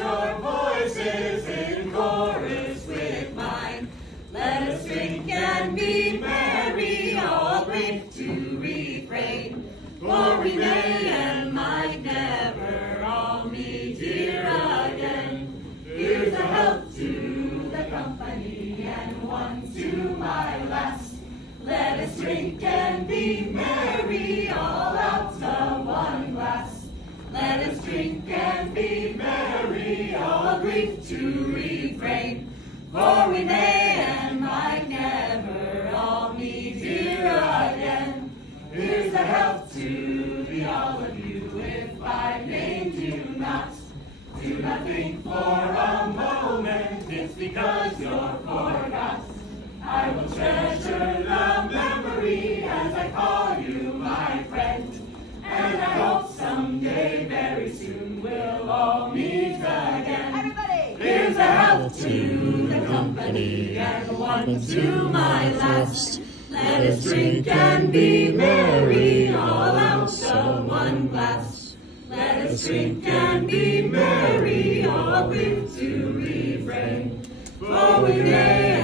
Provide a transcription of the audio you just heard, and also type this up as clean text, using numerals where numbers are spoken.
your voices in chorus with mine. Let us drink and be merry, all brief to refrain. For we may and might never all meet here again. Here's a health to the company and one to my last. Let us drink and be merry, all out of one glass. Let us drink and be merry, all grief to refrain. For we may and might never all meet here again. Here's a health to the all of you, if I named you not. Do not think for a moment it's because you're forgot. I will treasure the memory as I call you my friend. And I hope someday, very soon, we'll all meet again. Everybody! Here's a health to the company and one to my last. Let us drink and be merry, all out of one glass. Let us drink and be merry, all brief to refrain. For we may